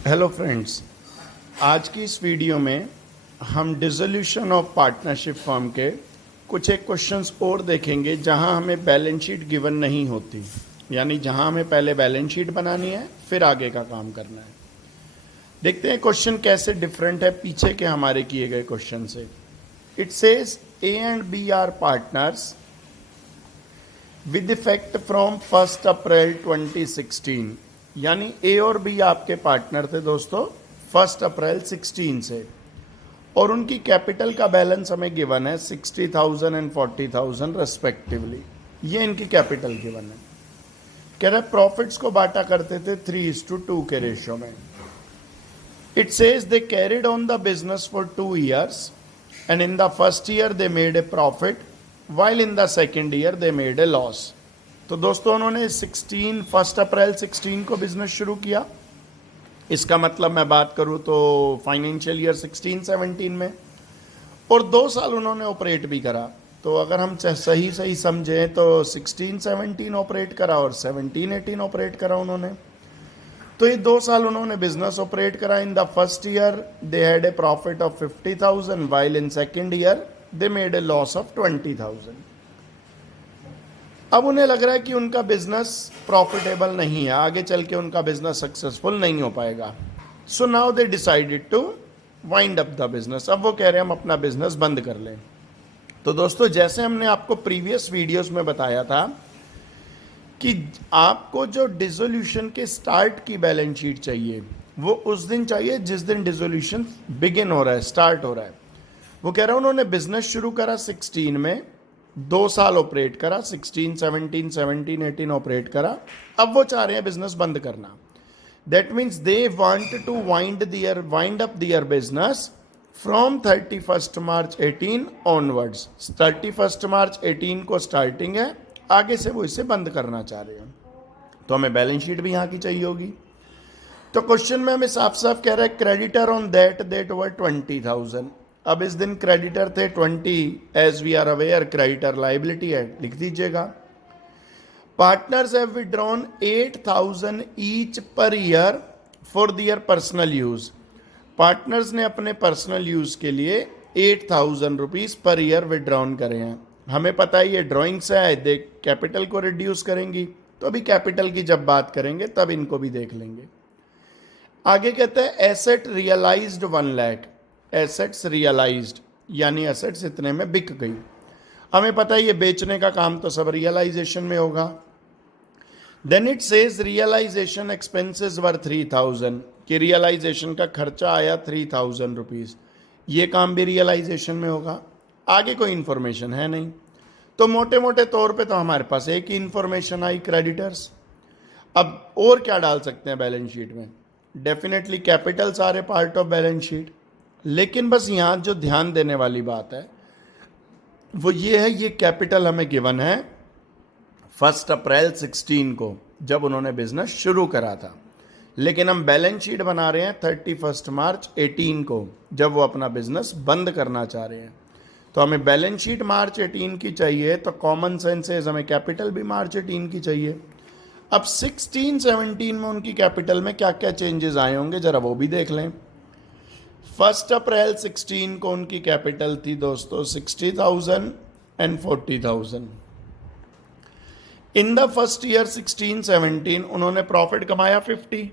Hello friends, आज की इस वीडियो में हम डिसोल्यूशन ऑफ पार्टनरशिप फर्म के कुछ एक क्वेश्चंस और देखेंगे जहां हमें बैलेंस शीट गिवन नहीं होती, यानी जहां हमें पहले बैलेंस शीट बनानी है फिर आगे का काम करना है। देखते हैं क्वेश्चन कैसे डिफरेंट है पीछे के हमारे किए गए क्वेश्चन से। It says A and B are partners with effect from 1 April 2016, यानी ए और बी आपके पार्टनर थे दोस्तों 1 अप्रैल 16 से, और उनकी कैपिटल का बैलेंस हमें गिवन है 60,000 एंड 40,000 रेस्पेक्टिवली। ये इनकी कैपिटल गिवन है। कह रहे प्रॉफिट्स को बांटा करते थे 3:2 के रेशियो में। It says they carried on the business for 2 years and in the first year they made a profit while in the second year they made a loss. तो दोस्तों उन्होंने 1 अप्रैल 16 को बिजनेस शुरू किया। इसका मतलब मैं बात करूं तो फाइनेंशियल ईयर 16-17 में, और 2 साल उन्होंने ऑपरेट भी करा। तो अगर हम सही समझें तो 16-17 ऑपरेट करा और 17-18 ऑपरेट करा उन्होंने। तो ये 2 साल उन्होंने बिजनेस ऑपरेट करा। In the first year they had a profit of 50,000 while in second year they made a loss of 20,000। अब उन्हें लग रहा है कि उनका बिजनेस प्रॉफिटेबल नहीं है, आगे चल के उनका बिजनेस सक्सेसफुल नहीं हो पाएगा। So now they decided to wind up the business. अब वो कह रहे हैं हम अपना बिजनेस बंद कर लें। तो दोस्तों जैसे हमने आपको प्रीवियस वीडियोस में बताया था कि आपको जो डिसोल्यूशन के स्टार्ट की बैलेंस शीट चाहिए वो उस दिन चाहिए जिस दिन डिसोल्यूशन बिगिन हो रहा है, स्टार्ट हो रहा है। वो कह रहे हैं उन्होंने बिजनेस शुरू करा 16 में, 2 साल ऑपरेट करा, 16, 17, 17, 18 ऑपरेट करा। अब वो चाह रहे हैं बिजनेस बंद करना। That means they want to wind up their business from 31 March 18 onwards. 31 March 18 को स्टार्टिंग है, आगे से वो इसे बंद करना चाह रहे हैं। तो हमें बैलेंस शीट भी यहाँ की चाहिए होगी। तो क्वेश्चन में हमें साफ साफ कह रहा है क्रेडिटर ऑन दैट वर 20,000। अब इस दिन क्रेडिटर थे 20, as we are aware creditor liability है, लिख दीजिएगा। Partners have withdrawn 8,000 each per year for their personal use. Partners ने अपने पर्सनल यूज के लिए 8,000 रुपीज पर ईयर विड्रॉन करे हैं। हमें पता है ये ड्राइंग से है, देख कैपिटल को रिड्यूस करेंगी, तो अभी कैपिटल की जब बात करेंगे तब इनको भी देख लेंगे। आगे कहते हैं asset realised 1 lakh. Assets realised यानी एसेट्स इतने में बिक गई। हमें पता है ये बेचने का काम तो सब रियलाइजेशन में होगा। Then it says realisation expenses were 3,000, कि रियलाइजेशन का खर्चा आया 3,000 रुपीज। ये काम भी रियलाइजेशन में होगा। आगे कोई इंफॉर्मेशन है नहीं, तो मोटे मोटे तौर पे तो हमारे पास एक ही इंफॉर्मेशन आई, क्रेडिटर्स। अब और क्या डाल सकते हैं बैलेंस शीट में? डेफिनेटली कैपिटल सारे पार्ट ऑफ बैलेंस शीट, लेकिन बस यहां जो ध्यान देने वाली बात है वो ये है, ये कैपिटल हमें गिवन है 1 अप्रैल 16 को जब उन्होंने बिजनेस शुरू करा था, लेकिन हम बैलेंस शीट बना रहे हैं 31 मार्च 18 को जब वो अपना बिजनेस बंद करना चाह रहे हैं। तो हमें बैलेंस शीट मार्च 18 की चाहिए, तो कॉमन सेंस है हमें कैपिटल भी मार्च 18 की चाहिए। अब 16-17 में उनकी कैपिटल में क्या क्या चेंजेस आए होंगे जरा वो भी देख लें। 1 अप्रैल 16 को उनकी कैपिटल थी दोस्तों 60,000 and 40,000। In the first year 16-17 उन्होंने प्रॉफिट कमाया 50।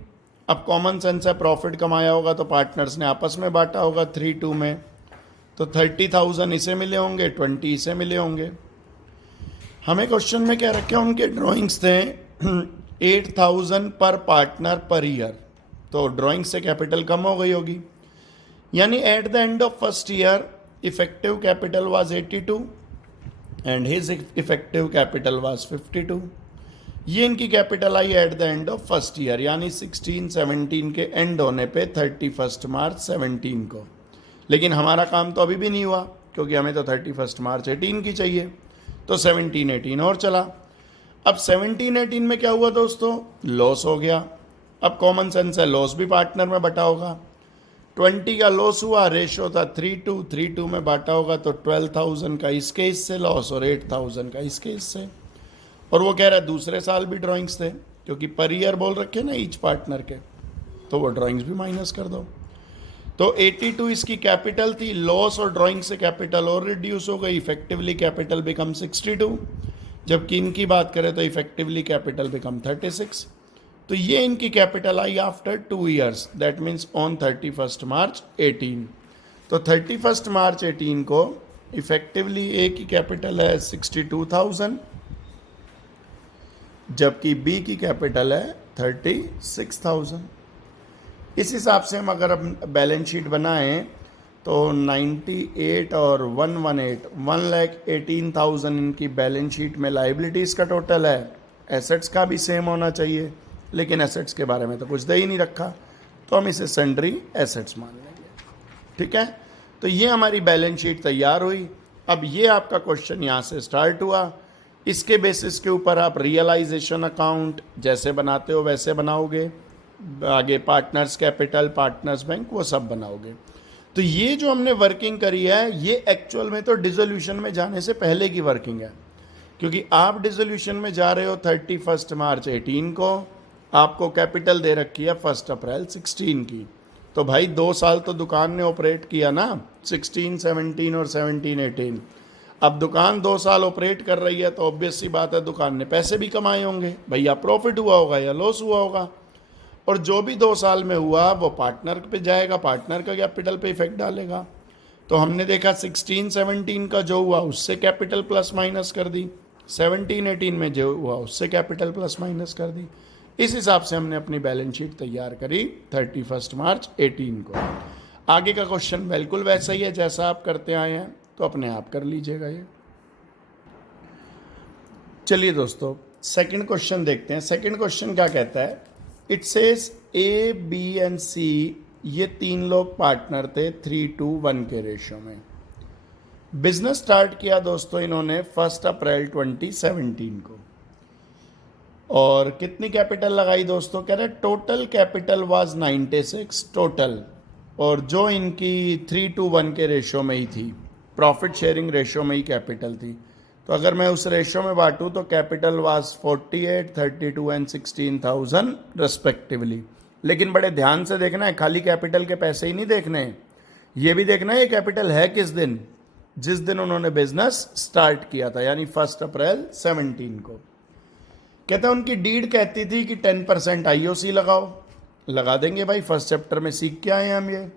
अब कॉमन सेंस है प्रॉफिट कमाया होगा तो पार्टनर्स ने आपस में बांटा होगा 3-2 में, तो 30,000 इसे मिले होंगे, 20 इसे मिले होंगे। हमें क्वेश्चन में क्या रखे उनके ड्राइंग्स थे 8,000 पर पार्टनर पर ईयर, तो ड्राइंग से कैपिटल कम हो गई होगी। यानी at the end of first year effective capital was 82 and his effective capital was 52। ये इनकी capital I at the end of first year, यानी 16-17 के एंड होने पे 31 मार्च 17 को। लेकिन हमारा काम तो अभी भी नहीं हुआ क्योंकि हमें तो 31 मार्च 18 की चाहिए, तो 17-18 और चला। अब 17-18 में क्या हुआ दोस्तों? लॉस हो गया। अब कॉमन सेंस है लॉस भी पार्टनर में बटा होगा। 20 का लॉस हुआ, रेशो था 3:2 में बांटा होगा, तो 12,000 का इस केस से लॉस और 8,000 का इस केस से। और वो कह रहा है दूसरे साल भी ड्राइंग्स थे क्योंकि पर ईयर बोल रखे ना ईच पार्टनर के। तो वो ड्राइंग्स भी माइनस कर दो। तो 82 इसकी कैपिटल थी, लॉस और ड्राइंग से कैपिटल और रिड्यूस हो गई, इफेक्टिवली कैपिटल बिकम 62। जबकि इनकी बात करें तो इफेक्टिवली कैपिटल बिकम 36। तो ये इनकी capital I after 2 years, that means on 31 March 18। तो 31 मार्च 18 को इफेक्टिवली ए की कैपिटल है 62,000, जबकि बी की कैपिटल है 36,000। इस हिसाब से हम अगर अब बैलेंस शीट बनाएं तो 98 और 118, 1,18,000 इनकी बैलेंस शीट में लाइबिलिटीज़ का टोटल है। एसेट्स का भी सेम होना चाहिए, लेकिन एसेट्स के बारे में तो कुछ दे ही नहीं रखा, तो हम इसे सन्ड्री एसेट्स मान लेंगे। ठीक है, तो ये हमारी बैलेंस शीट तैयार हुई। अब ये आपका क्वेश्चन यहाँ से स्टार्ट हुआ। इसके बेसिस के ऊपर आप रियलाइजेशन अकाउंट जैसे बनाते हो वैसे बनाओगे, आगे पार्टनर्स कैपिटल, पार्टनर्स बैंक, वो सब बनाओगे। तो ये जो हमने वर्किंग करी है ये एक्चुअल में तो डिसोल्यूशन में जाने से पहले की वर्किंग है, क्योंकि आप डिसोल्यूशन में जा रहे हो 31 मार्च 18 को, आपको कैपिटल दे रखी है 1 अप्रैल 16 की। तो भाई 2 साल तो दुकान ने ऑपरेट किया ना, 16, 17 और 17, 18। अब दुकान 2 साल ऑपरेट कर रही है तो ऑब्वियस सी बात है दुकान ने पैसे भी कमाए होंगे, भैया प्रॉफिट हुआ होगा या लॉस हुआ होगा। और जो भी 2 साल में हुआ वो पार्टनर पे जाएगा, पार्टनर का कैपिटल पे इफेक्ट डालेगा। तो हमने देखा 16, 17 का जो हुआ उससे कैपिटल प्लस माइनस कर दी, 17, 18 में जो हुआ उससे कैपिटल प्लस माइनस कर दी। इस हिसाब से हमने अपनी बैलेंस शीट तैयार करी 31 मार्च 18 को। आगे का क्वेश्चन बिल्कुल वैसा ही है जैसा आप करते आए हैं, तो अपने आप कर लीजिएगा ये। चलिए दोस्तों सेकंड क्वेश्चन देखते हैं। सेकंड क्वेश्चन क्या कहता है, it says A, B and C ये 3 लोग पार्टनर थे 3:1 के रेशियो में। बिजनेस स्टार्ट किया दोस्तों इन्होंने 1 अप्रैल 2017 को, और कितनी कैपिटल लगाई दोस्तों, कह रहे टोटल कैपिटल वाज 96 टोटल, और जो इनकी 3:1 के रेशियो में ही थी, प्रॉफिट शेयरिंग रेशियो में ही कैपिटल थी। तो अगर मैं उस रेशियो में बांटूँ तो कैपिटल वाज 48, 32 एंड 16,000 रेस्पेक्टिवली। लेकिन बड़े ध्यान से देखना है, खाली कैपिटल के पैसे ही नहीं देखने हैं, ये भी देखना है ये कैपिटल है किस दिन, जिस दिन उन्होंने बिजनेस स्टार्ट किया था, यानी 1 अप्रैल 17 को। कहता है उनकी डीड कहती थी कि 10% IOC लगाओ, लगा देंगे भाई, फर्स्ट चैप्टर में सीख के आए हैं हम ये।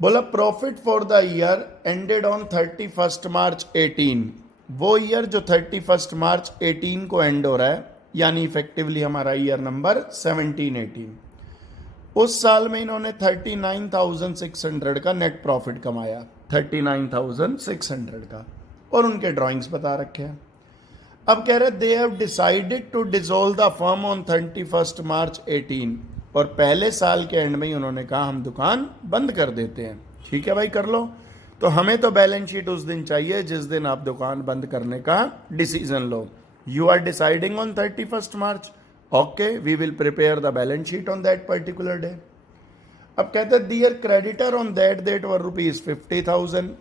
बोला profit for the year ended on 31 March 18, वो ईयर जो 31 मार्च 18 को एंड हो रहा है, यानी इफेक्टिवली हमारा ईयर नंबर 17, 18। उस साल में इन्होंने 39,600 का नेट प्रॉफिट कमाया, 39,600 का, और उनके ड्राइंग्स बता रखे हैं। अब कह रहे they have decided to dissolve the firm on 31 March 18, और पहले साल के एंड में ही उन्होंने कहा हम दुकान बंद कर देते हैं। ठीक है भाई, कर लो। तो हमें तो बैलेंस शीट उस दिन चाहिए जिस दिन आप दुकान बंद करने का डिसीजन लो। You are deciding on 31 March, okay, we will prepare the balance sheet on that particular day. अब कहते हैं their creditor on that date were ₹50,000,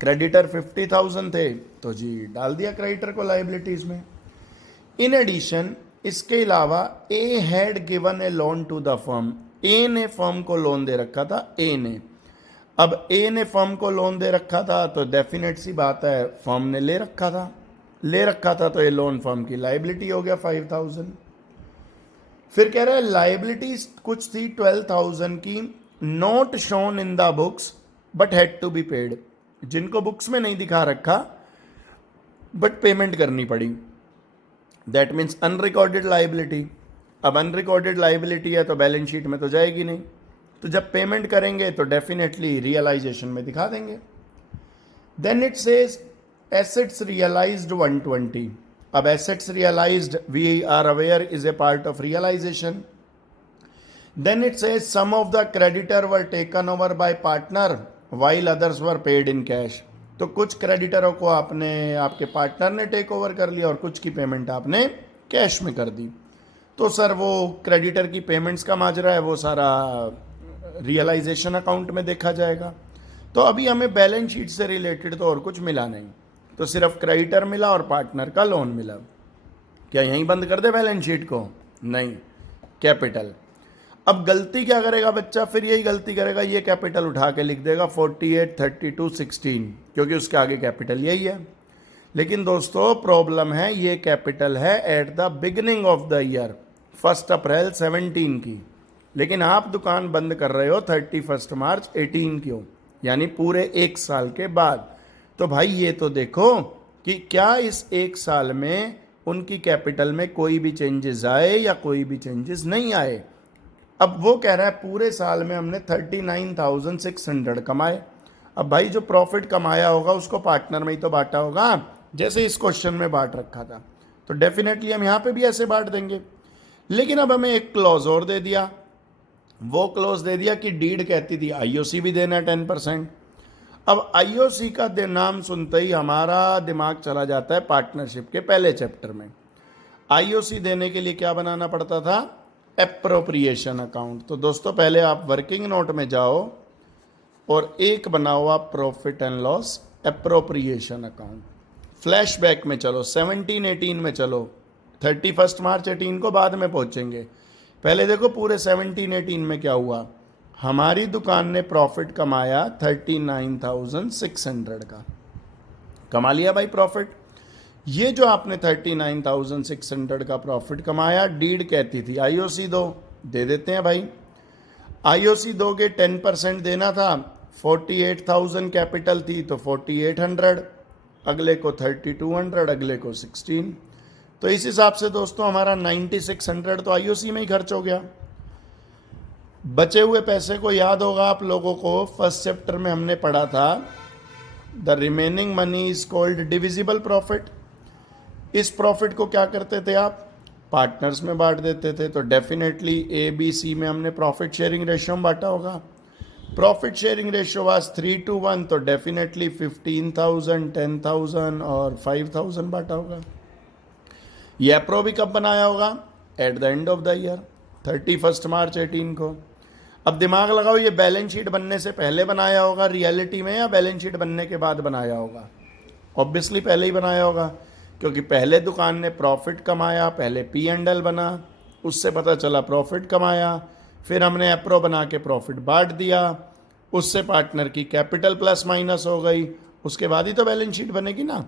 creditor 50,000 थे, तो जी डाल दिया क्रेडिटर को लाइबिलिटीज में। इन एडिशन, इसके अलावा A had given a loan to the firm, A ने फर्म को लोन दे रखा था, ए ने। अब ए ने फर्म को लोन दे रखा था तो डेफिनेट सी बात है फर्म ने ले रखा था, तो ये लोन फर्म की लाइबिलिटी हो गया 5,000। फिर कह रहा है लाइबिलिटीज कुछ थी 12,000 की, not shown in the books but had to be paid, जिनको बुक्स में नहीं दिखा रखा बट पेमेंट करनी पड़ी, दैट मीन्स अनरिकॉर्डेड लाइबिलिटी। अब अनरिकॉर्डेड लाइबिलिटी है तो बैलेंस शीट में तो जाएगी नहीं, तो जब पेमेंट करेंगे तो डेफिनेटली रियलाइजेशन में दिखा देंगे। Then it says assets realised 120। अब assets realised we are aware is a part of realisation. Then it says some of the creditor were taken over by partner while others were paid in cash. तो कुछ क्रेडिटरों को आपके partner ने take over कर लिया और कुछ की पेमेंट आपने कैश में कर दी। तो सर वो क्रेडिटर की पेमेंट्स का माजरा है, वो सारा रियलाइजेशन अकाउंट में देखा जाएगा। तो अभी हमें बैलेंस शीट से रिलेटेड तो और कुछ मिला नहीं, तो सिर्फ क्रेडिटर मिला और पार्टनर का लोन मिला। क्या यहीं बंद कर दे बैलेंस शीट को? नहीं, कैपिटल। अब गलती क्या करेगा बच्चा, फिर यही गलती करेगा, ये कैपिटल उठा के लिख देगा 48, 32, 16, क्योंकि उसके आगे कैपिटल यही है। लेकिन दोस्तों प्रॉब्लम है, ये कैपिटल है at the beginning of the year, 1 अप्रैल 17 की, लेकिन आप दुकान बंद कर रहे हो 31 मार्च 18 क्यों, यानी पूरे एक साल के बाद। तो भाई ये तो देखो कि क्या इस एक साल में उनकी कैपिटल में कोई भी चेंजेस आए या कोई भी चेंजेस नहीं आए। अब वो कह रहा है पूरे साल में हमने 39,600 कमाए। अब भाई जो प्रॉफिट कमाया होगा उसको पार्टनर में ही तो बांटा होगा, जैसे इस क्वेश्चन में बांट रखा था, तो डेफिनेटली हम यहाँ पे भी ऐसे बांट देंगे। लेकिन अब हमें एक क्लॉज और दे दिया, वो क्लॉज दे दिया कि डीड कहती थी आईओसी भी देना है 10%। अब आईओसी का नाम सुनते ही हमारा दिमाग चला जाता है पार्टनरशिप के पहले चैप्टर में। आईओसी देने के लिए क्या बनाना पड़ता था, एप्रोप्रिएशन अकाउंट। तो दोस्तों पहले आप वर्किंग नोट में जाओ और एक बनाओ आप profit and loss appropriation account. Flashback में चलो, 17-18 में चलो, 31 मार्च 18 को बाद में पहुंचेंगे। पहले देखो पूरे 17-18 में क्या हुआ, हमारी दुकान ने प्रॉफिट कमाया 39,600 का, कमा लिया भाई प्रॉफिट। ये जो आपने 39,600 का प्रॉफिट कमाया, डीड कहती थी आईओसी दो, दे देते हैं भाई। आईओसी दोगे 10% देना था, 48,000 कैपिटल थी तो 4,800, अगले को 3,200, अगले को 16। तो इस हिसाब से दोस्तों हमारा 9,600 तो आईओसी में ही खर्च हो गया। बचे हुए पैसे को याद होगा आप लोगों को, फर्स्ट चैप्टर में हमने पढ़ा था the remaining money is called divisible profit. इस प्रॉफिट को क्या करते थे आप, पार्टनर्स में बांट देते थे। तो डेफिनेटली ए बी सी में हमने प्रॉफिट शेयरिंग रेशियो में बांटा होगा। प्रॉफिट शेयरिंग रेशियो वाज 3:1, तो डेफिनेटली 15,000, 10,000 और 5,000 बांटा होगा। ये एप्रो भी कब बनाया होगा, at the end of the year, 31 March 18 को। अब दिमाग लगाओ, ये बैलेंस शीट बनने से पहले बनाया होगा रियलिटी में या बैलेंस शीट बनने के बाद बनाया होगा, ऑब्वियसली पहले ही बनाया होगा, क्योंकि पहले दुकान ने प्रॉफिट कमाया, पहले पी एंड एल बना, उससे पता चला प्रॉफिट कमाया, फिर हमने एप्रो बना के प्रॉफिट बांट दिया, उससे पार्टनर की कैपिटल प्लस माइनस हो गई, उसके बाद ही तो बैलेंस शीट बनेगी ना।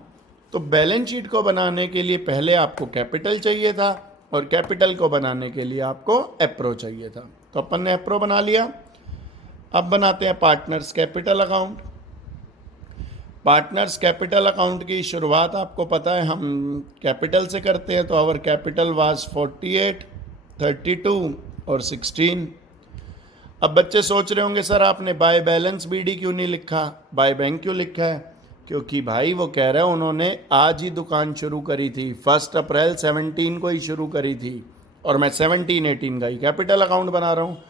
तो बैलेंस शीट को बनाने के लिए पहले आपको कैपिटल चाहिए था और कैपिटल को बनाने के लिए आपको एप्रो चाहिए था। तो अपन ने एप्रो बना लिया। अब बनाते हैं partners capital account. Partners capital account की शुरुआत आपको पता है हम कैपिटल से करते हैं, तो आवर कैपिटल वाज 48, 32 और 16। अब बच्चे सोच रहे होंगे सर आपने बाय बैलेंस बीडी क्यों नहीं लिखा, बाय बैंक क्यों लिखा है, क्योंकि भाई वो कह रहे हैं उन्होंने आज ही दुकान शुरू करी थी, 1 अप्रैल 17 को ही शुरू करी थी और मैं 17-18 का ही कैपिटल अकाउंट बना रहा हूँ।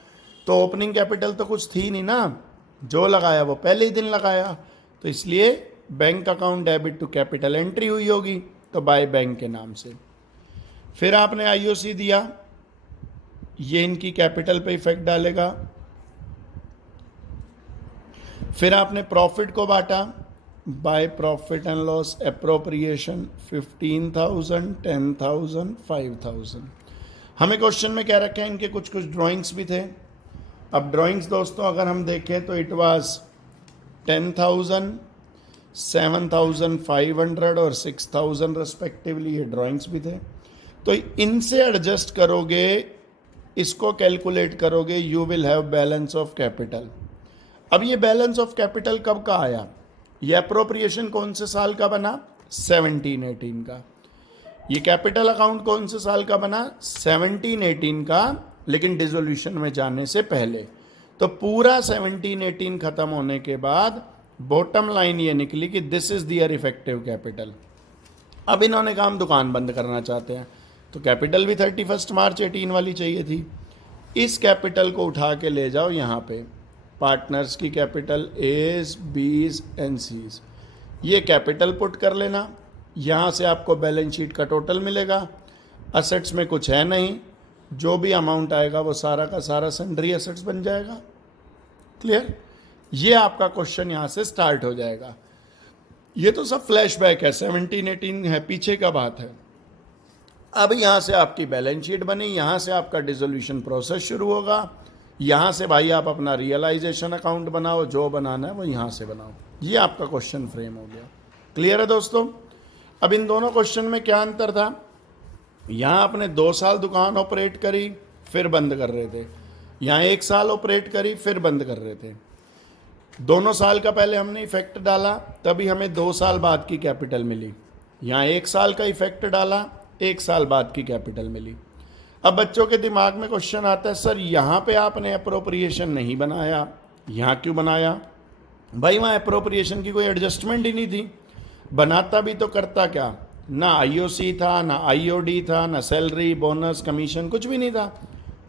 तो ओपनिंग कैपिटल तो कुछ थी नहीं ना, जो लगाया वो पहले ही दिन लगाया, तो इसलिए bank account debit to capital entry हुई होगी, तो बाय बैंक के नाम से। फिर आपने आईओसी दिया, ये इनकी कैपिटल पे इफेक्ट डालेगा। फिर आपने प्रॉफिट को बांटा, by profit and loss appropriation 15,000, 10,000, 5,000। हमें क्वेश्चन में क्या रखा है, इनके कुछ कुछ ड्राइंग्स भी थे। अब ड्राइंग्स दोस्तों अगर हम देखें तो इट वाज 10,000, 7,500 और 6,000 रेस्पेक्टिवली, ये ड्राइंग्स भी थे। तो इनसे एडजस्ट करोगे, इसको कैलकुलेट करोगे, you will have balance of capital. अब ये बैलेंस ऑफ कैपिटल कब का आया, ये अप्रोप्रिएशन कौन से साल का बना, 17-18 का। ये कैपिटल अकाउंट कौन से साल का बना, 17-18 का, लेकिन डिसोल्यूशन में जाने से पहले। तो पूरा 17-18 खत्म होने के बाद बॉटम लाइन ये निकली कि this is their effective capital. अब इन्होंने कहा हम दुकान बंद करना चाहते हैं, तो कैपिटल भी 31 मार्च 18 वाली चाहिए थी। इस कैपिटल को उठा के ले जाओ यहाँ पे, पार्टनर्स की कैपिटल एज, बीज एंड सीज, ये कैपिटल पुट कर लेना। यहाँ से आपको बैलेंस शीट का टोटल मिलेगा। असेट्स में कुछ है नहीं, जो भी अमाउंट आएगा वो सारा का सारा सन्ड्री एसेट्स बन जाएगा। क्लियर, ये आपका क्वेश्चन यहाँ से स्टार्ट हो जाएगा। ये तो सब फ्लैशबैक है, 17-18 है, पीछे का बात है। अब यहाँ से आपकी बैलेंस शीट बनी, यहाँ से आपका डिसोल्यूशन प्रोसेस शुरू होगा, यहाँ से भाई आप अपना रियलाइजेशन अकाउंट बनाओ, जो बनाना है वो यहाँ से बनाओ। ये आपका क्वेश्चन फ्रेम हो गया। क्लियर है दोस्तों? अब इन दोनों क्वेश्चन में क्या अंतर था? यहाँ आपने 2 साल दुकान ऑपरेट करी फिर बंद कर रहे थे, यहाँ 1 साल ऑपरेट करी फिर बंद कर रहे थे। दोनों साल का पहले हमने इफेक्ट डाला, तभी हमें 2 साल बाद की कैपिटल मिली। यहाँ 1 साल का इफेक्ट डाला, 1 साल बाद की कैपिटल मिली। अब बच्चों के दिमाग में क्वेश्चन आता है, सर यहाँ पे आपने अप्रोप्रिएशन नहीं बनाया, यहाँ क्यों बनाया? भाई वहाँ अप्रोप्रिएशन की कोई एडजस्टमेंट ही नहीं थी। बनाता भी तो करता क्या? ना आईओसी था, ना आईओडी था, ना सैलरी, बोनस, कमीशन, कुछ भी नहीं था।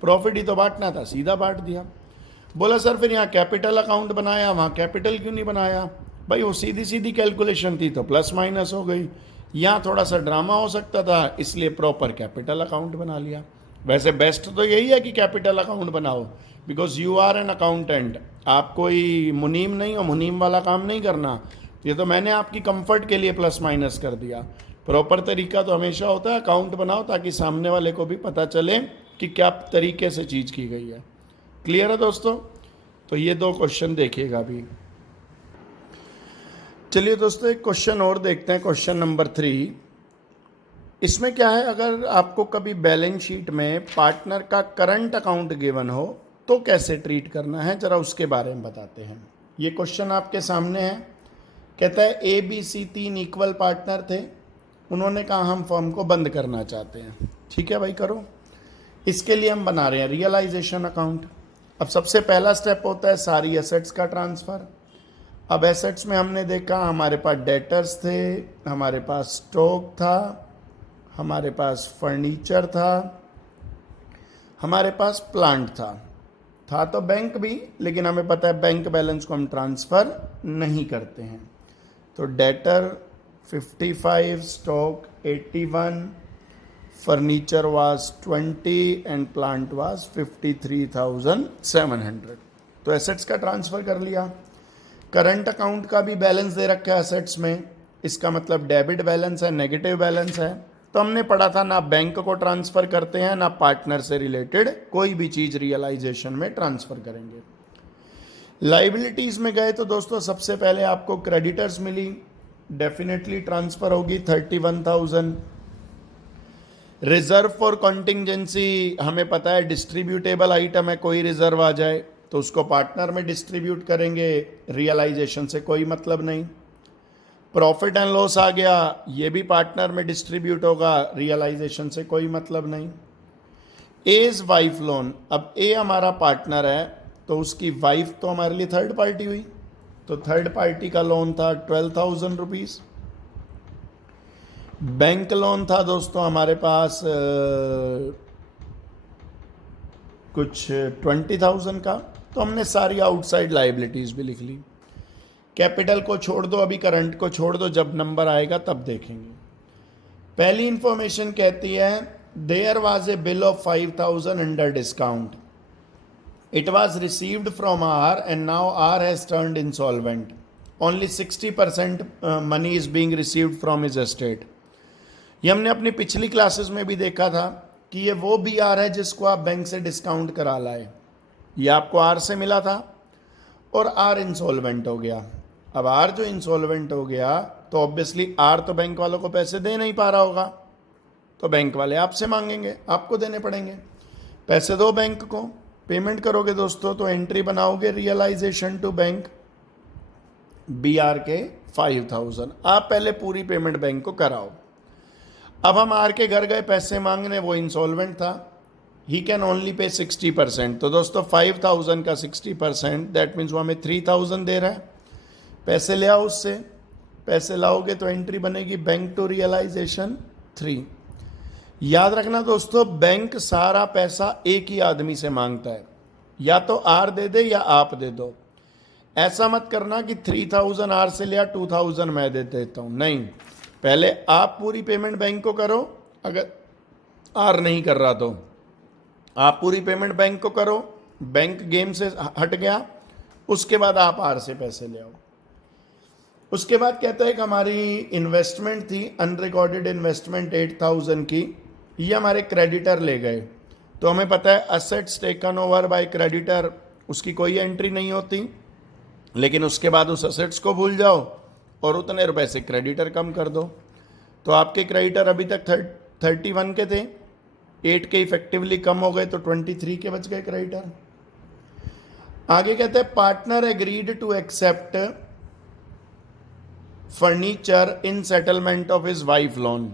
प्रॉफिट ही तो बांटना था, सीधा बांट दिया। बोला सर फिर यहाँ कैपिटल अकाउंट बनाया, वहाँ कैपिटल क्यों नहीं बनाया? भाई वो सीधी सीधी कैलकुलेशन थी तो प्लस माइनस हो गई। यहाँ थोड़ा सा ड्रामा हो सकता था, इसलिए प्रॉपर कैपिटल अकाउंट बना लिया। वैसे बेस्ट तो यही है कि कैपिटल अकाउंट बनाओ, because you are an accountant. आप कोई मुनीम नहीं हो, मुनीम वाला काम नहीं करना। ये तो मैंने आपकी कंफर्ट के लिए प्लस माइनस कर दिया। प्रॉपर तरीका तो हमेशा होता है, अकाउंट बनाओ ताकि सामने वाले को भी पता चले कि क्या तरीके से चीज़ की गई है। क्लियर है दोस्तों? तो ये 2 क्वेश्चन देखिएगा अभी। चलिए दोस्तों एक क्वेश्चन और देखते हैं, क्वेश्चन नंबर 3। इसमें क्या है, अगर आपको कभी बैलेंस शीट में पार्टनर का करंट अकाउंट गिवन हो तो कैसे ट्रीट करना है, जरा उसके बारे में बताते हैं। ये क्वेश्चन आपके सामने है। कहता है ABC 3 इक्वल पार्टनर थे, उन्होंने कहा हम फर्म को बंद करना चाहते हैं। ठीक है भाई, करो। इसके लिए हम बना रहे हैं रियलाइजेशन अकाउंट। अब सबसे पहला स्टेप होता है सारी एसेट्स का ट्रांसफ़र। अब एसेट्स में हमने देखा हमारे पास डेटर्स थे, हमारे पास स्टॉक था, हमारे पास फर्नीचर था, हमारे पास प्लांट था तो बैंक भी, लेकिन हमें पता है बैंक बैलेंस को हम ट्रांसफ़र नहीं करते हैं। तो debtor 55, stock 81, furniture was 20 and plant was 53,700। तो एसेट्स का ट्रांसफ़र कर लिया। करंट अकाउंट का भी बैलेंस दे रखा है एसेट्स में, इसका मतलब डेबिट बैलेंस है, नेगेटिव बैलेंस है। तो हमने पढ़ा था ना बैंक को ट्रांसफ़र करते हैं ना पार्टनर से रिलेटेड कोई भी चीज़ रियलाइजेशन में ट्रांसफ़र करेंगे। लाइबिलिटीज़ में गए तो दोस्तों सबसे पहले आपको क्रेडिटर्स मिली, डेफिनेटली ट्रांसफ़र होगी 31,000। रिजर्व फॉर कॉन्टिंजेंसी, हमें पता है डिस्ट्रीब्यूटेबल आइटम है, कोई रिजर्व आ जाए तो उसको पार्टनर में डिस्ट्रीब्यूट करेंगे, रियलाइजेशन से कोई मतलब नहीं। प्रॉफिट एंड लॉस आ गया, ये भी पार्टनर में डिस्ट्रीब्यूट होगा, रियलाइजेशन से कोई मतलब नहीं। एज वाइफ लोन, अब ए हमारा पार्टनर है तो उसकी वाइफ तो हमारे लिए थर्ड पार्टी हुई, तो थर्ड पार्टी का लोन था 12,000 रुपीज़। बैंक लोन था दोस्तों हमारे पास कुछ 20,000 का, तो हमने सारी आउटसाइड लाइबिलिटीज़ भी लिख ली। कैपिटल को छोड़ दो, अभी करंट को छोड़ दो, जब नंबर आएगा तब देखेंगे। पहली इंफॉर्मेशन कहती है there was a bill of 5,000 under discount, it was received from R and now R has turned insolvent, only 60% money is being received from his estate. ये हमने अपनी पिछली क्लासेस में भी देखा था कि ये वो बी आर है जिसको आप बैंक से डिस्काउंट करा लाए। ये आपको आर से मिला था और आर इंसॉल्वेंट हो गया। अब आर जो इंसॉल्वेंट हो गया तो ऑब्वियसली आर तो बैंक वालों को पैसे दे नहीं पा रहा होगा, तो बैंक वाले आपसे मांगेंगे, आपको देने पड़ेंगे। पैसे दो बैंक को, पेमेंट करोगे दोस्तों, तो एंट्री बनाओगे realisation to bank B R के 5,000। आप पहले पूरी पेमेंट बैंक को कराओ। अब हम आर के घर गए पैसे मांगने, वो इंसॉल्वेंट था, ही कैन ओनली पे 60%। तो दोस्तों 5,000 का 60%, दैट मीन्स वो हमें 3,000 दे रहा है। पैसे ले आओ उससे, पैसे लाओगे तो एंट्री बनेगी बैंक टू रियलाइजेशन 3। याद रखना दोस्तों, बैंक सारा पैसा एक ही आदमी से मांगता है, या तो आर दे दे या आप दे दो। ऐसा मत करना कि 3,000 आर से लिया, 2,000 मैं दे देता हूँ, नहीं। पहले आप पूरी पेमेंट बैंक को करो, अगर आर नहीं कर रहा तो आप पूरी पेमेंट बैंक को करो, बैंक गेम से हट गया, उसके बाद आप आर से पैसे ले आओ। उसके बाद कहता है कि हमारी इन्वेस्टमेंट थी अनरिकॉर्डेड इन्वेस्टमेंट 8,000 की, ये हमारे क्रेडिटर ले गए, तो हमें पता है assets taken over bye creditor उसकी कोई एंट्री नहीं होती, लेकिन उसके बाद उस असेट्स को भूल जाओ और उतने रुपए से क्रेडिटर कम कर दो। तो आपके क्रेडिटर अभी तक 31 के थे, 8 के इफेक्टिवली कम हो गए तो 23 के बच गए क्रेडिटर। आगे कहते हैं partner agreed to accept furniture in settlement of his wife loan.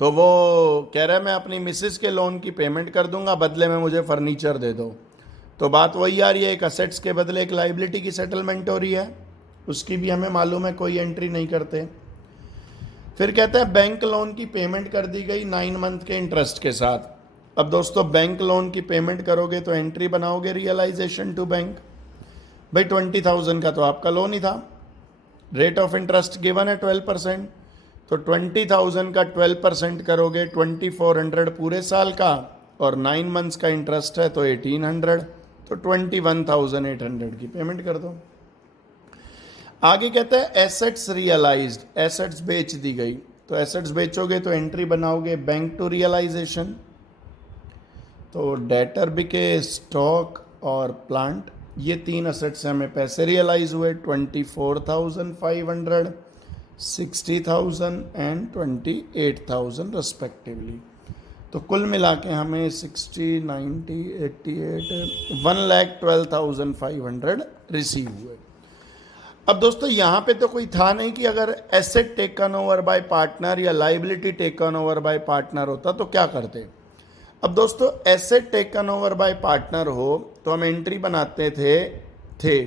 तो वो कह रहा है मैं अपनी मिसेस के लोन की पेमेंट कर दूंगा, बदले में मुझे फर्नीचर दे दो। तो बात वही आ रही है, एक असेट्स के बदले एक लाइबिलिटी की सेटलमेंट हो रही है, उसकी भी हमें मालूम है, कोई एंट्री नहीं करते। फिर कहते हैं बैंक लोन की पेमेंट कर दी गई 9 मंथ के इंटरेस्ट के साथ। अब दोस्तों बैंक लोन की पेमेंट करोगे तो एंट्री बनाओगे रियलाइजेशन टू बैंक। भाई 20,000 का तो आपका लोन ही था, रेट ऑफ इंटरेस्ट गिवन है 12%, तो 20,000 का 12% करोगे 2400 पूरे साल का, और 9 मंथ्स का इंटरेस्ट है तो 1800, तो 21,800 की पेमेंट कर दो। आगे कहते हैं एसेट्स रियलाइज्ड, एसेट्स बेच दी गई, तो एसेट्स बेचोगे तो एंट्री बनाओगे बैंक टू रियलाइजेशन। तो डेटर बिके, स्टॉक और प्लांट, ये 3 असेट्स से हमें पैसे रियलाइज हुए 24,500, 60,000 एंड 28,000 रिस्पेक्टिवली। तो कुल मिला के हमें 60, 90, 88, 1,12,500 रिसीव हुए। अब दोस्तों यहाँ पे तो कोई था नहीं कि अगर asset taken over by partner या liability taken over by partner होता तो क्या करते। अब दोस्तों asset taken over by partner हो तो हम एंट्री बनाते थे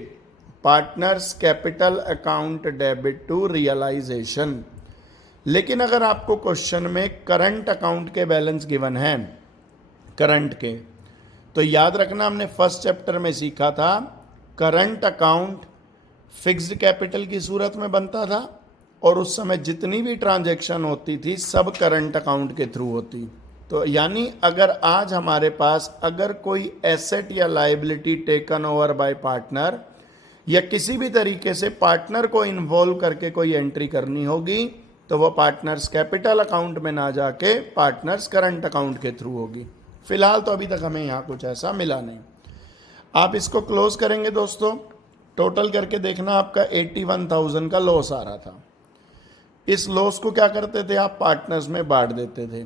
partners capital account debit to realisation. लेकिन अगर आपको क्वेश्चन में करंट अकाउंट के बैलेंस गिवन है, करंट के, तो याद रखना हमने फर्स्ट चैप्टर में सीखा था करंट अकाउंट फिक्स्ड कैपिटल की सूरत में बनता था, और उस समय जितनी भी ट्रांजैक्शन होती थी सब करंट अकाउंट के थ्रू होती। तो यानी अगर आज हमारे पास अगर कोई एसेट या liability taken over by partner या किसी भी तरीके से पार्टनर को इन्वॉल्व करके कोई एंट्री करनी होगी तो वो पार्टनर्स कैपिटल अकाउंट में ना जाके पार्टनर्स करंट अकाउंट के थ्रू होगी। फिलहाल तो अभी तक हमें यहाँ कुछ ऐसा मिला नहीं। आप इसको क्लोज करेंगे दोस्तों, टोटल करके देखना आपका 81,000 का लॉस आ रहा था। इस लॉस को क्या करते थे आप, पार्टनर्स में बांट देते थे।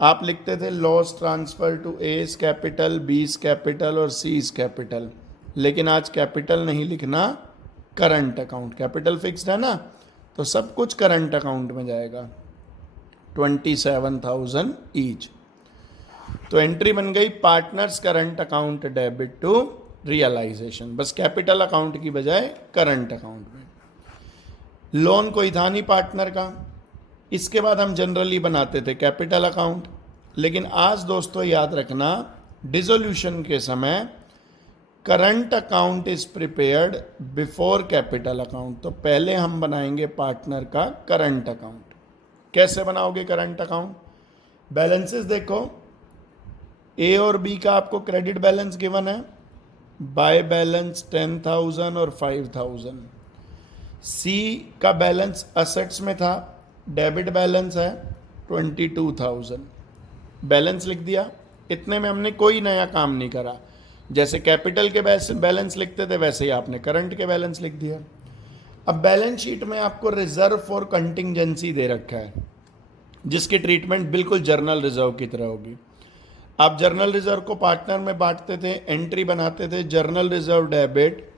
आप लिखते थे loss transfer to A's capital, B's capital और सीज कैपिटल, लेकिन आज कैपिटल नहीं लिखना, करंट अकाउंट, कैपिटल फिक्स्ड है ना, तो सब कुछ करंट अकाउंट में जाएगा 27,000 ईच। तो एंट्री बन गई partners current account debit to realisation, बस कैपिटल अकाउंट की बजाय करंट अकाउंट में। लोन कोई था नहीं पार्टनर का, इसके बाद हम जनरली बनाते थे कैपिटल अकाउंट। लेकिन आज दोस्तों याद रखना डिसोल्यूशन के समय current account is prepared before capital account. तो पहले हम बनाएंगे पार्टनर का करंट अकाउंट। कैसे बनाओगे करंट अकाउंट, बैलेंसेस देखो, ए और बी का आपको क्रेडिट बैलेंस गिवन है, बाय बैलेंस 10,000 और 5,000। सी का बैलेंस असेट्स में था, डेबिट बैलेंस है 22,000, बैलेंस लिख दिया। इतने में हमने कोई नया काम नहीं करा, जैसे कैपिटल के बैलेंस लिखते थे वैसे ही आपने करंट के बैलेंस लिख दिया। अब बैलेंस शीट में आपको रिजर्व फॉर कंटिंजेंसी दे रखा है, जिसकी ट्रीटमेंट बिल्कुल जर्नल रिजर्व की तरह होगी। आप जर्नल रिजर्व को पार्टनर में बांटते थे, एंट्री बनाते थे journal reserve debit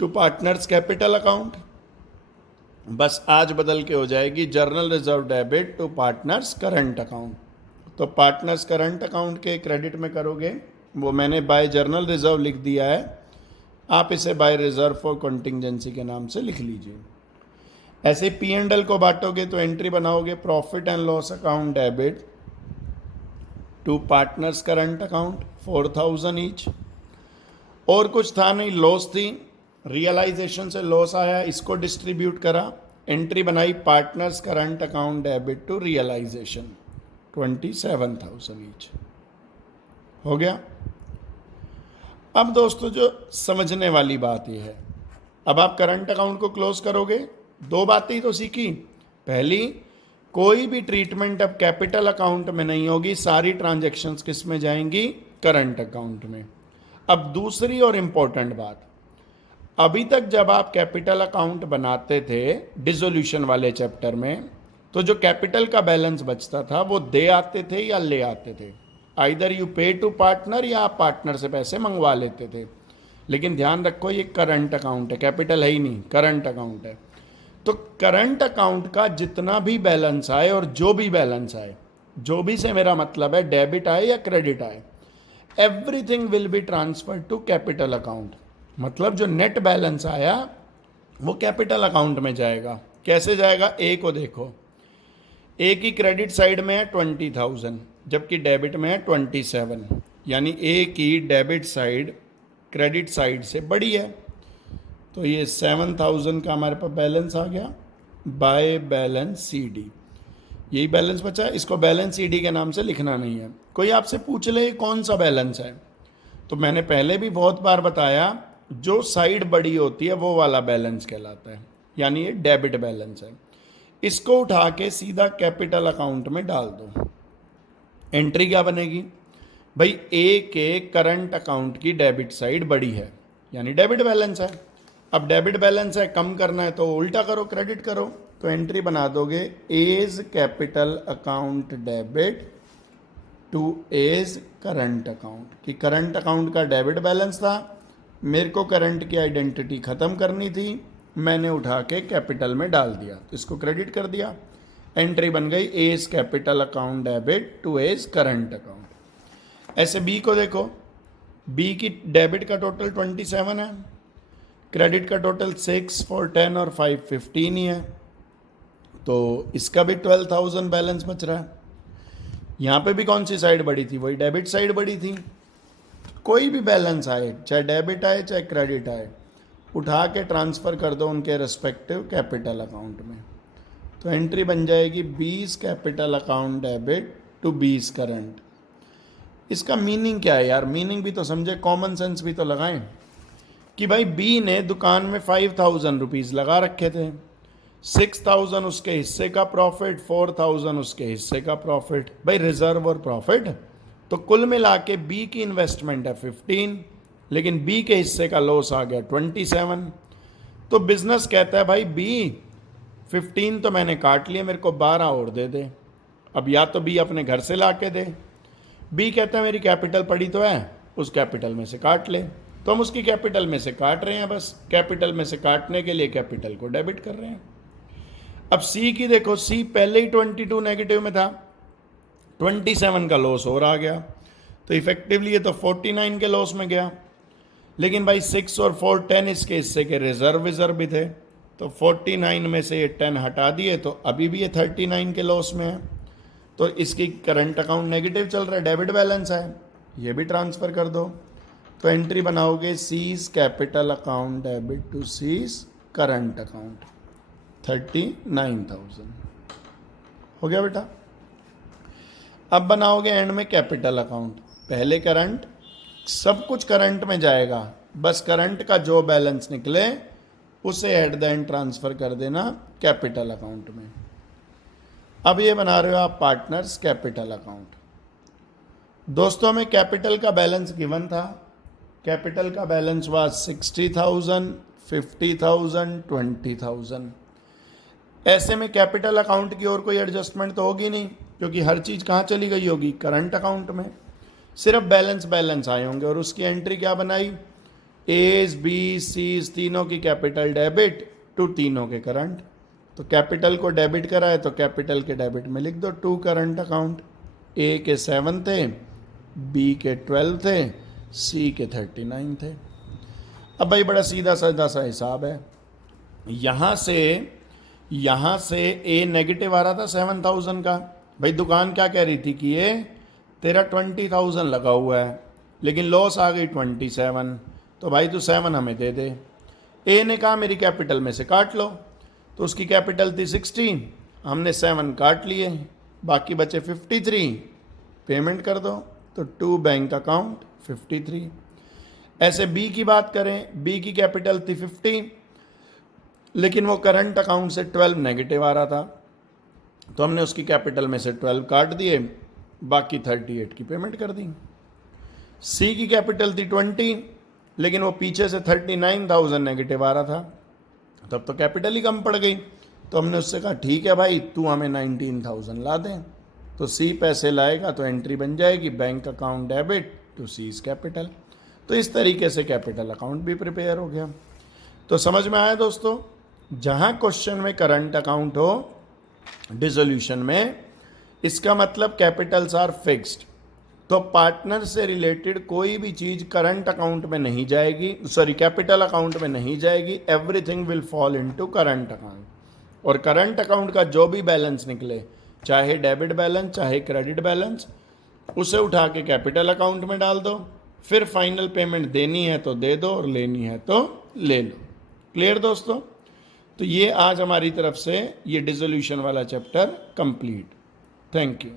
to partners capital account, बस आज बदल के हो जाएगी journal reserve debit to partners current account. तो पार्टनर्स करंट अकाउंट के क्रेडिट में करोगे, वो मैंने बाय जर्नल रिजर्व लिख दिया है, आप इसे बाय रिजर्व फॉर कंटिंजेंसी के नाम से लिख लीजिए। ऐसे P&L को बांटोगे तो एंट्री बनाओगे profit and loss account debit to partners current account 4,000 each. और कुछ था नहीं, लॉस थी, रियलाइजेशन से लॉस आया, इसको डिस्ट्रीब्यूट करा, एंट्री बनाई partners current account debit to realisation 27,000 each. हो गया। अब दोस्तों जो समझने वाली बात यह है, अब आप करंट अकाउंट को क्लोज करोगे, दो बातें ही तो सीखी। पहली, कोई भी ट्रीटमेंट अब कैपिटल अकाउंट में नहीं होगी, सारी ट्रांजैक्शंस किस में जाएंगी? करंट अकाउंट में। अब दूसरी और इंपॉर्टेंट बात, अभी तक जब आप कैपिटल अकाउंट बनाते थे डिसोल्यूशन वाले चैप्टर में, तो जो कैपिटल का बैलेंस बचता था वो दे आते थे या ले आते थे? आइदर यू पे टू पार्टनर, या आप पार्टनर से पैसे मंगवा लेते थे। लेकिन ध्यान रखो ये करंट अकाउंट है, कैपिटल है ही नहीं, करंट अकाउंट है। तो करंट अकाउंट का जितना भी बैलेंस आए और जो भी बैलेंस आए, जो भी से मेरा मतलब है डेबिट आए या क्रेडिट आए, everything will be transfer to capital account. मतलब जो नेट बैलेंस आया वो कैपिटल अकाउंट में जाएगा। कैसे जाएगा? ए को देखो, ए की क्रेडिट साइड में है 20,000 जबकि डेबिट में है 27, यानी ए की डेबिट साइड क्रेडिट साइड से बड़ी है। तो ये 7,000 का हमारे पास बैलेंस आ गया बाय बैलेंस सी डी। यही बैलेंस बचा है, इसको बैलेंस सी डी के नाम से लिखना नहीं है। कोई आपसे पूछ ले कौन सा बैलेंस है, तो मैंने पहले भी बहुत बार बताया, जो साइड बड़ी होती है वो वाला बैलेंस कहलाता है, यानी ये डेबिट बैलेंस है। इसको उठा के सीधा कैपिटल अकाउंट में डाल दो। एंट्री क्या बनेगी भाई? ए के करंट अकाउंट की डेबिट साइड बड़ी है, यानी डेबिट बैलेंस है। अब डेबिट बैलेंस है, कम करना है तो उल्टा करो, क्रेडिट करो। तो एंट्री बना दोगे A's capital account debit to A's current account, कि करंट अकाउंट का डेबिट बैलेंस था, मेरे को करंट की आइडेंटिटी ख़त्म करनी थी, मैंने उठा के कैपिटल में डाल दिया, तो इसको क्रेडिट कर दिया। एंट्री बन गई A's capital account debit to A's current account. ऐसे बी को देखो, बी की डेबिट का टोटल 27 है, क्रेडिट का टोटल 6, 4, 10 और 5, 15 ही है, तो इसका भी 12,000 बैलेंस बच रहा है। यहाँ पे भी कौन सी साइड बड़ी थी? वही डेबिट साइड बड़ी थी। कोई भी बैलेंस आए, चाहे डेबिट आए चाहे क्रेडिट आए, उठा के ट्रांसफ़र कर दो उनके रेस्पेक्टिव कैपिटल अकाउंट में। तो एंट्री बन जाएगी 20 capital account debit to 20 current. इसका मीनिंग क्या है यार? मीनिंग भी तो समझे, कॉमन सेंस भी तो लगाएं कि भाई बी ने दुकान में 5,000 रुपीज़ लगा रखे थे, 6,000 उसके हिस्से का प्रॉफिट, 4,000 उसके हिस्से का प्रॉफिट, भाई रिजर्व और प्रॉफिट, तो कुल मिला के बी की इन्वेस्टमेंट है 15, लेकिन बी के हिस्से का लॉस आ गया 27। तो बिजनेस कहता है भाई बी 15 तो मैंने काट लिया, मेरे को 12 और दे दे। अब या तो बी अपने घर से ला के दे, बी कहता है मेरी कैपिटल पड़ी तो है, उस कैपिटल में से काट ले, तो हम उसकी कैपिटल में से काट रहे हैं, बस कैपिटल में से काटने के लिए कैपिटल को डेबिट कर रहे हैं। अब सी की देखो, सी पहले ही 22 नेगेटिव में था, 27 का लॉस और आ गया, तो इफेक्टिवली ये तो 49 के लॉस में गया। लेकिन भाई 6 और 4 10 इसके हिस्से के रिजर्व भी थे, तो 49 में से ये 10 हटा दिए, तो अभी भी ये 39 के लॉस में है। तो इसकी करंट अकाउंट नेगेटिव चल रहा है, डेबिट बैलेंस है, ये भी ट्रांसफ़र कर दो। तो एंट्री बनाओगे C's capital account debit to C's current account 39,000 हो गया बेटा। अब बनाओगे एंड में कैपिटल अकाउंट, पहले करंट, सब कुछ करंट में जाएगा, बस करंट का जो बैलेंस निकले उसे एट द एंड ट्रांसफ़र कर देना कैपिटल अकाउंट में। अब ये बना रहे हो आप पार्टनर्स कैपिटल अकाउंट। दोस्तों में कैपिटल का बैलेंस गिवन था, कैपिटल का बैलेंस हुआ 60,000, 50,000, 20,000। ऐसे में कैपिटल अकाउंट की ओर कोई एडजस्टमेंट तो होगी नहीं, क्योंकि हर चीज़ कहाँ चली गई होगी? करंट अकाउंट में। सिर्फ बैलेंस आए होंगे, और उसकी एंट्री क्या बनाई? एज बी सीज तीनों की कैपिटल डेबिट टू तीनों के करंट। तो कैपिटल को डेबिट करा है तो कैपिटल के डेबिट में लिख दो टू करंट अकाउंट। ए के 7 थे, बी के 12 थे, सी के 39 थे। अब भाई बड़ा सीधा साधा सा हिसाब है, यहाँ से ए नेगेटिव आ रहा था 7,000 का। भाई दुकान क्या कह रही थी कि ये तेरा 20,000 लगा हुआ है, लेकिन लॉस आ गई 27, तो भाई तू 7 हमें दे दे। ए ने कहा मेरी कैपिटल में से काट लो, तो उसकी कैपिटल थी 16, हमने 7 काट लिए, बाकी बचे 53, पेमेंट कर दो। तो टू बैंक अकाउंट 53। ऐसे बी की बात करें, बी की कैपिटल थी 50, लेकिन वो करंट अकाउंट से 12 नेगेटिव आ रहा था, तो हमने उसकी कैपिटल में से 12 काट दिए, बाकी 38 की पेमेंट कर दी। सी की कैपिटल थी 20, लेकिन वो पीछे से 39,000 नेगेटिव आ रहा था, तब तो कैपिटल ही कम पड़ गई। तो हमने उससे कहा ठीक है भाई, तू हमें 19,000 ला दें। तो सी पैसे लाएगा तो एंट्री बन जाएगी bank account debit to C's capital. तो इस तरीके से कैपिटल अकाउंट भी प्रिपेयर हो गया। तो समझ में आया दोस्तों, जहां क्वेश्चन में करंट अकाउंट हो डिसोल्यूशन में, इसका मतलब कैपिटल्स आर फिक्स्ड। तो पार्टनर से रिलेटेड कोई भी चीज करंट अकाउंट में नहीं जाएगी, सॉरी कैपिटल अकाउंट में नहीं जाएगी, everything will fall into current account. और करंट अकाउंट का जो भी बैलेंस निकले, चाहे डेबिट बैलेंस चाहे क्रेडिट बैलेंस, उसे उठा के कैपिटल अकाउंट में डाल दो, फिर फाइनल पेमेंट देनी है तो दे दो और लेनी है तो ले लो। क्लियर दोस्तों? तो ये आज हमारी तरफ से ये डिसोल्यूशन वाला चैप्टर कंप्लीट। Thank you.